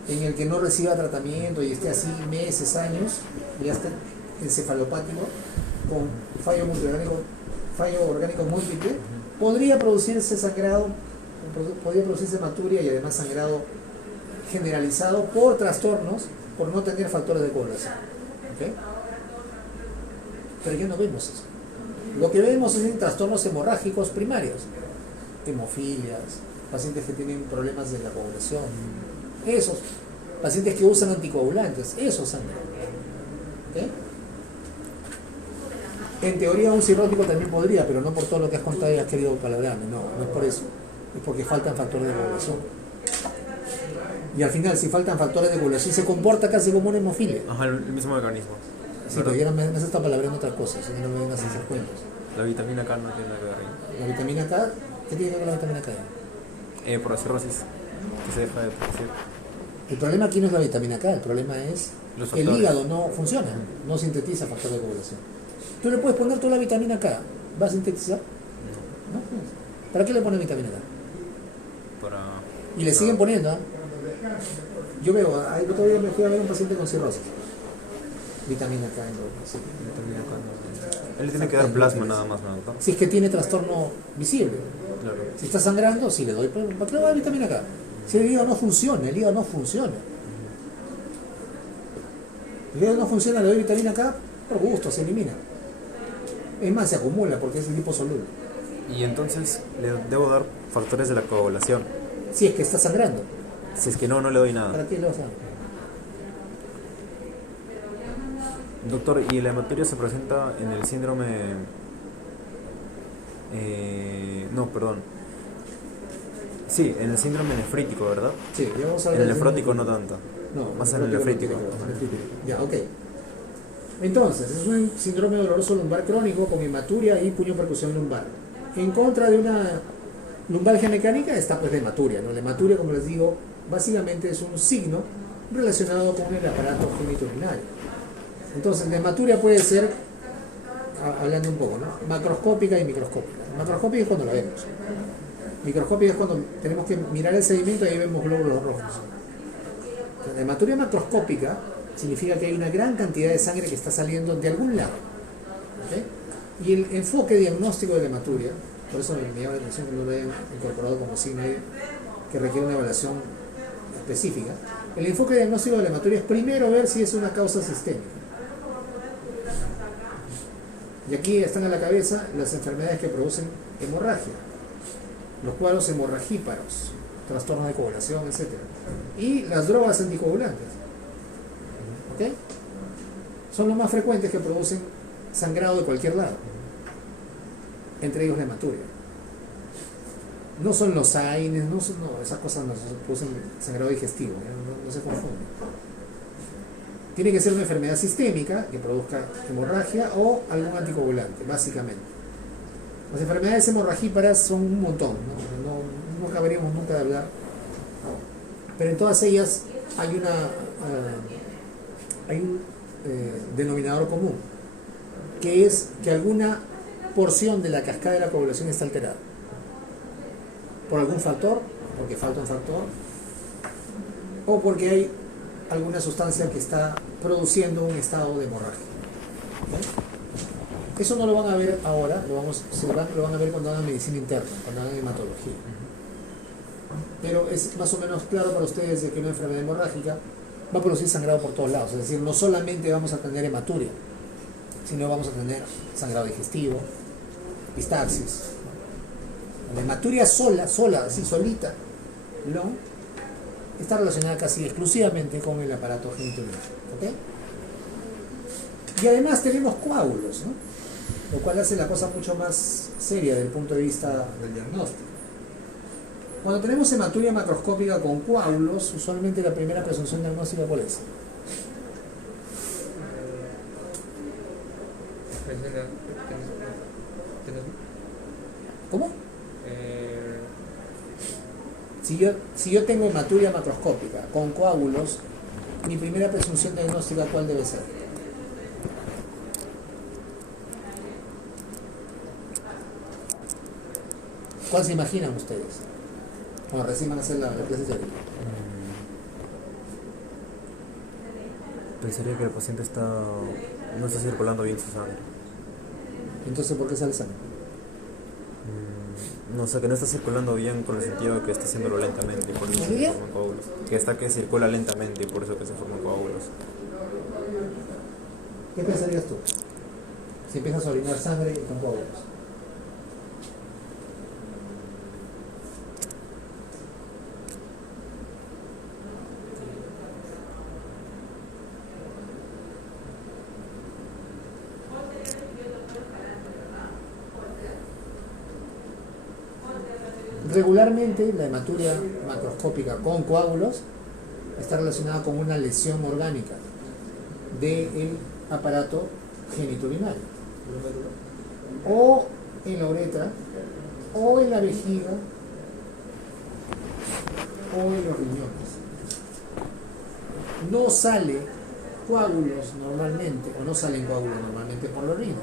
en el que no reciba tratamiento y esté así meses, años, y ya está encefalopático, con fallo orgánico múltiple, podría producirse sangrado, podría producirse hematuria y además sangrado generalizado por trastornos, por no tener factores de coagulación. ¿Ok? Pero ya no vemos eso. Lo que vemos es en trastornos hemorrágicos primarios, hemofilias, pacientes que tienen problemas de la coagulación, esos, pacientes que usan anticoagulantes, esos sangran. ¿Ok? En teoría un cirrótico también podría, pero no por todo lo que has contado y has querido palabrarme, no es por eso, es porque faltan factores de coagulación. Y al final, si faltan factores de coagulación, se comporta casi como una hemofilia. Ajá, el mismo mecanismo. Sí, pero ya me has estado palabrando otras cosas, así que no me vengas a hacer cuentos. La vitamina K no tiene nada que ver ahí. La vitamina K, ¿qué tiene que ver la vitamina K? Por la cirrosis, que se deja de producir. El problema aquí no es la vitamina K, el problema es Los el factores. hígado no funciona, no sintetiza factor de coagulación. Tú le puedes poner toda la vitamina K, ¿va a sintetizar? No. ¿Para qué le ponen vitamina K? Para... Y le siguen poniendo, ¿ah? Yo veo, el otro día me fui a ver a un paciente con cirrosis. Vitamina K en lo sí. Vitamina K no. Él le tiene que dar plasma nada más, ¿no, doctor? Si es que tiene trastorno visible. Claro. Si está sangrando, sí le doy. ¿Para qué le voy a dar vitamina K? Si el hígado no funciona, el hígado no funciona. El hígado no funciona, le doy vitamina K, por gusto, se elimina. Es más, se acumula porque es liposoluble. Y entonces le debo dar factores de la coagulación. Si es que está sangrando, Si es que no, no le doy nada. ¿para qué le vas a dar? Doctor, ¿y la hematuria se presenta en el síndrome... no, perdón. Sí, en el síndrome nefrítico, ¿verdad? Sí, ya vamos a En hablar el del nefrótico síndrome- no tanto. No, Más en el nefrítico. Ya, ok. Entonces, es un síndrome doloroso lumbar crónico con hematuria y puño percusión lumbar. En contra de una lumbalgia mecánica está pues la hematuria, ¿no? La hematuria, como les digo, básicamente es un signo relacionado con el aparato genitourinario. Entonces, la hematuria puede ser, hablando un poco, ¿no? Macroscópica y microscópica. Macroscópica es cuando la vemos. Microscópica es cuando tenemos que mirar el sedimento y ahí vemos glóbulos rojos. La hematuria macroscópica significa que hay una gran cantidad de sangre que está saliendo de algún lado. ¿Ok? Y el enfoque diagnóstico de la hematuria, por eso me llama la atención que no lo hayan incorporado como signo que requiere una evaluación específica. El enfoque diagnóstico de la hematuria es primero ver si es una causa sistémica. Y aquí están a la cabeza las enfermedades que producen hemorragia, los cuadros hemorragíparos, trastornos de coagulación, etc. Y las drogas anticoagulantes. ¿Ok? Son los más frecuentes que producen sangrado de cualquier lado, entre ellos la hematuria. No son los AINES, no, esas cosas no producen sangrado digestivo, no se confunden. Tiene que ser una enfermedad sistémica que produzca hemorragia o algún anticoagulante, básicamente. Las enfermedades hemorragíparas son un montón, no acabaríamos nunca de hablar, pero en todas ellas hay un denominador común, que es que alguna porción de la cascada de la coagulación está alterada por algún factor, porque falta un factor, o porque hay alguna sustancia que está produciendo un estado de hemorragia. ¿Ok? Eso no lo van a ver ahora, lo van a ver cuando hagan medicina interna, cuando hagan hematología. Pero es más o menos claro para ustedes de que una enfermedad hemorrágica va a producir sangrado por todos lados. Es decir, no solamente vamos a tener hematuria, sino vamos a tener sangrado digestivo, epistaxis. La hematuria sola, así solita, ¿no? Está relacionada casi exclusivamente con el aparato genitourinario. ¿Ok? Y además tenemos coágulos, ¿no? Lo cual hace la cosa mucho más seria desde el punto de vista del diagnóstico. Cuando tenemos hematuria macroscópica con coágulos, usualmente la primera presunción diagnóstica, ¿cuál es? ¿Cómo? Si yo tengo hematuria macroscópica con coágulos, mi primera presunción diagnóstica, ¿cuál debe ser? ¿Cuál se imaginan ustedes? Cuando recién van a hacer la clase seria. Pensaría que el paciente no está circulando bien su sangre. Entonces, ¿por qué sale sangre? No sé, que no está circulando bien con el sentido de que está haciéndolo lentamente y por eso se forman coágulos. Que circula lentamente y por eso que se forman coágulos. ¿Qué pensarías tú? Si empiezas a orinar sangre y con coágulos. Regularmente la hematuria macroscópica con coágulos está relacionada con una lesión orgánica del aparato genitourinario, o en la uretra, o en la vejiga, o en los riñones. No sale coágulos normalmente, o no salen coágulos normalmente por la orina.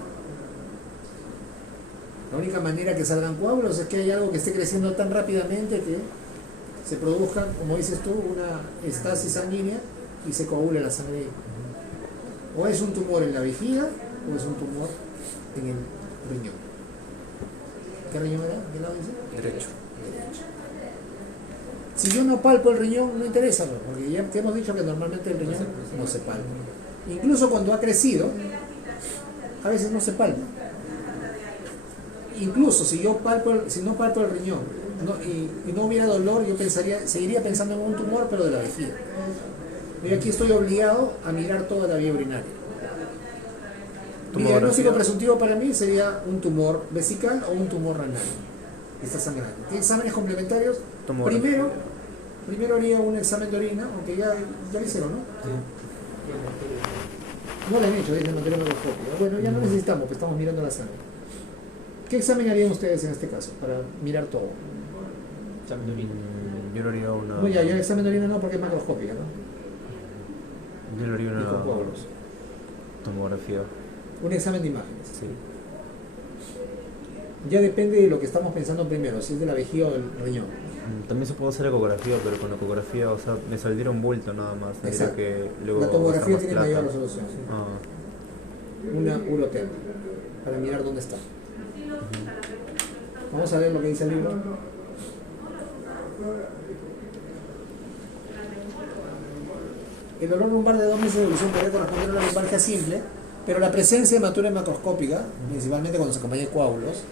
La única manera que salgan coágulos es que hay algo que esté creciendo tan rápidamente que se produzca, como dices tú, una estasis sanguínea y se coagula la sangre. O es un tumor en la vejiga o es un tumor en el riñón. ¿Qué riñón era? ¿Qué lado dice? Derecho. Si yo no palpo el riñón, no interesa, porque ya te hemos dicho que normalmente el riñón no se palpa. Incluso cuando ha crecido, a veces no se palpa. Incluso si no palpo el riñón y no hubiera dolor, yo seguiría pensando en un tumor, pero de la vejiga. Y aquí estoy obligado a mirar toda la vía urinaria. Mi diagnóstico presuntivo para mí sería un tumor vesical o un tumor renal. Está sangrando. ¿Tiene exámenes complementarios? Primero haría un examen de orina, aunque ya lo hicieron, ¿no? Sí. No lo han hecho, dicen materia macroscópica. Bueno, ya no necesitamos, pues estamos mirando la sangre. ¿Qué examen harían ustedes en este caso para mirar todo? Examen de orina. Yo lo haría una... No, ya el examen de orina no, porque es macroscópica, ¿no? Yo lo haría Y una con coágulos. tomografía. Un examen de imágenes. Sí. Ya depende de lo que estamos pensando primero, si es de la vejiga o del riñón. También se puede hacer ecografía, pero con la ecografía, o sea, me saldría un bulto nada más. Tendría Exacto. que luego La tomografía gastar más tiene plata. mayor resolución. ¿Sí? Ah, Una urotema, para mirar dónde está. Vamos a ver lo que dice el libro. El dolor lumbar de 2 meses de evolución podría corresponder a una lumbalgia simple, pero la presencia de hematuria macroscópica, principalmente cuando se acompaña de coágulos,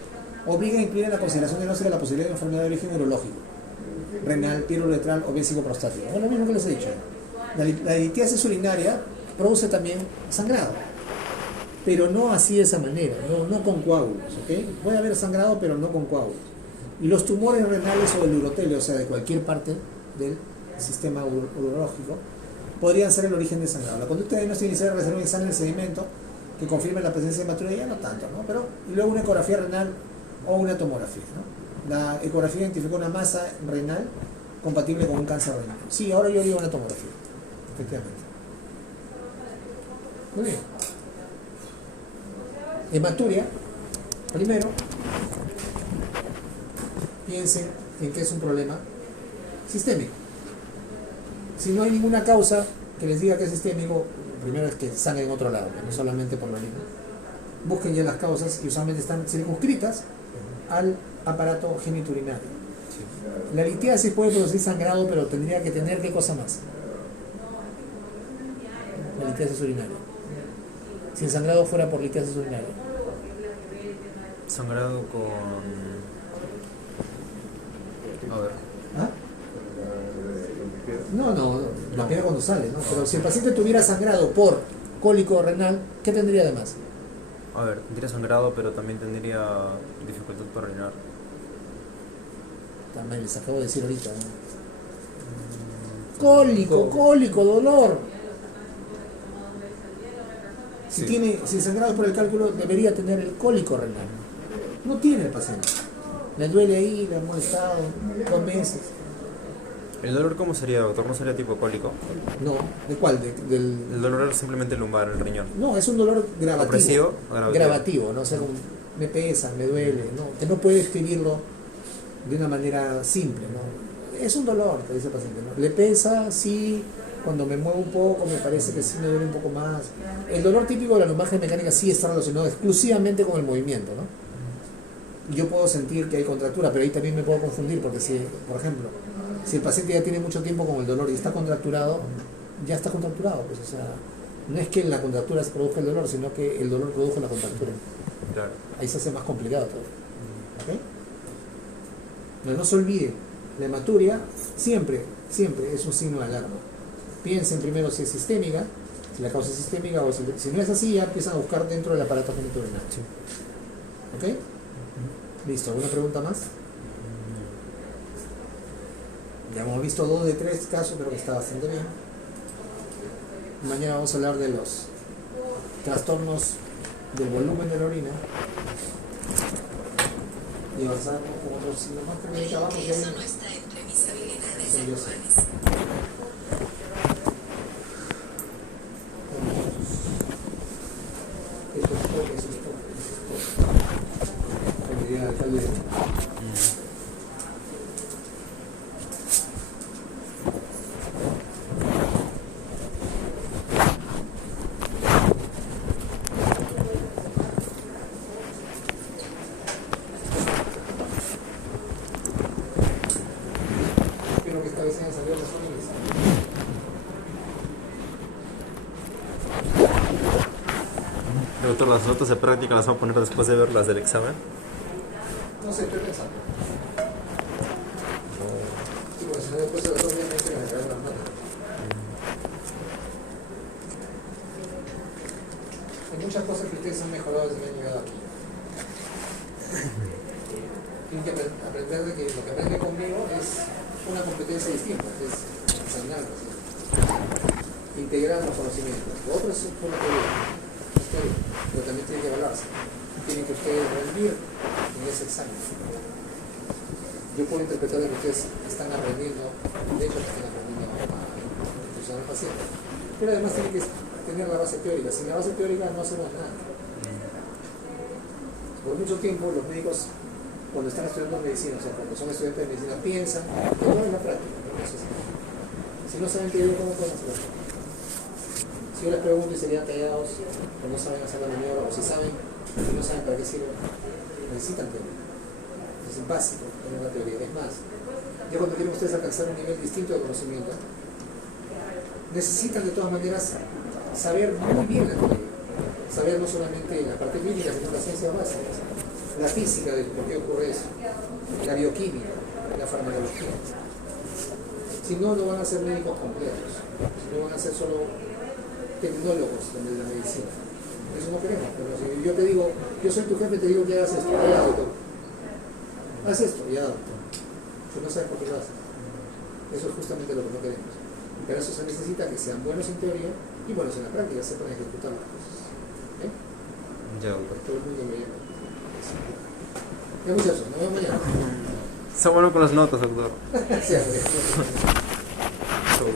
obliga a incluir en la consideración diagnóstica la posibilidad de enfermedad de origen urológico, renal, pielo-uretral o vésico-prostático. Es lo mismo que les he dicho. La litiasis urinaria produce también sangrado, pero no así de esa manera, no con coágulos, ¿ok? Puede haber sangrado, pero no con coágulos. Y los tumores renales o del urotelio, o sea, de cualquier parte del sistema urológico, podrían ser el origen del sangrado. La conducta diagnóstica inicial es realizar un examen de sedimento que confirme la presencia de hematuria, ya no tanto, ¿no? Pero, y luego una ecografía renal o una tomografía, ¿no? La ecografía identificó una masa renal compatible con un cáncer renal. Sí, ahora yo digo una tomografía, efectivamente. Muy bien. Hematuria, primero, piensen en que es un problema sistémico. Si no hay ninguna causa que les diga que es sistémico, primero es que sangre en otro lado, no solamente por la orina. Busquen ya las causas que usualmente están circunscritas al aparato genitourinario. La litiasis puede producir sangrado, pero tendría que tener ¿qué cosa más? La litiasis urinaria. Si el sangrado fuera por litiasis urinaria. Sangrado con... A ver. ¿Ah? No, la piedra cuando sale, ¿no? Pero si el paciente tuviera sangrado por cólico renal, ¿qué tendría de más? A ver, tendría sangrado, pero también tendría dificultad para orinar. También les acabo de decir ahorita, ¿no? Cólico, dolor. Si el sangrado es por el cálculo, debería tener el cólico renal. No tiene el paciente. Le duele ahí, le ha molestado 2 meses. ¿El dolor cómo sería, doctor? ¿No sería tipo cólico? No, ¿de cuál? El dolor es simplemente lumbar, el riñón. No, es un dolor gravativo. ¿Opresivo? Gravativo, ¿no? O sea, me pesa, me duele, ¿no? Que no puede escribirlo de una manera simple, ¿no? Es un dolor, te dice el paciente, ¿no? Le pesa, sí, cuando me muevo un poco me parece que sí me duele un poco más. El dolor típico de la lumbalgia mecánica sí está relacionado exclusivamente con el movimiento, ¿no? Yo puedo sentir que hay contractura, pero ahí también me puedo confundir, porque si, por ejemplo, si el paciente ya tiene mucho tiempo con el dolor y está contracturado, ya está contracturado, pues, o sea, no es que la contractura se produzca el dolor, sino que el dolor produjo la contractura. Claro. Ahí se hace más complicado todo. ¿Ok? Pero no se olvide, la hematuria siempre es un signo de alarma. Piensen primero si es sistémica, si la causa es sistémica, o si no es así, ya empiezan a buscar dentro del aparato genitourinario. Sí. ¿Ok? Listo, ¿alguna pregunta más? Ya hemos visto 2 de 3 casos, creo que está bastante bien. Mañana vamos a hablar de los trastornos del volumen de la orina y avanzamos con otros síntomas que me acabamos de Eso no está entre mis habilidades actuales. Eso es todo. Como diría el alcalde. Espero que esta vez hayan salido las órdenes. Doctor, las notas de práctica las vamos a poner después de ver las del examen. No sé, estoy pensando. Sí, porque si no después de los 2 días me dicen que me caen las manos. Hay muchas cosas que ustedes han mejorado desde que han llegado aquí. Tienen que aprender de que lo que aprenden conmigo es una competencia distinta, es enseñar, integrar los conocimientos. Lo otro es por lo que pero también tiene que evaluarse. Tienen que ustedes rendir en ese examen. Yo puedo interpretar de que ustedes están aprendiendo, de hecho están aprendiendo a funcionar el paciente, pero además tienen que tener la base teórica. Sin la base teórica no hacemos nada. Por mucho tiempo los médicos, cuando están estudiando medicina, o sea, cuando son estudiantes de medicina, piensan que no es la práctica, no es así. Si no saben teoría, ¿cómo pueden hacerlo? Si yo les pregunto y serían callados, o no saben hacer la maniobra, o si saben y no saben para qué sirve, necesitan teoría. Es básico tener la teoría. Es más, ya cuando quieren ustedes alcanzar un nivel distinto de conocimiento, necesitan de todas maneras saber muy bien la teoría. Saber no solamente la parte clínica, sino las ciencias básicas, la física de por qué ocurre eso, la bioquímica, la farmacología. Si no, no van a ser médicos completos, si no van a ser solo tecnólogos de la medicina. Eso no queremos, pero si yo te digo, yo soy tu jefe, te digo que hagas esto, ya doctor. Haz esto, ya doctor. Pero no sabes por qué lo haces. Eso es justamente lo que no queremos. Pero eso se necesita que sean buenos en teoría y buenos en la práctica, sepan ejecutar las cosas. ¿Eh? Ya, doctor. Todo el mundo me llama. Ya muchachos, nos vemos mañana. Está bueno con las notas, doctor. Sí, Chau.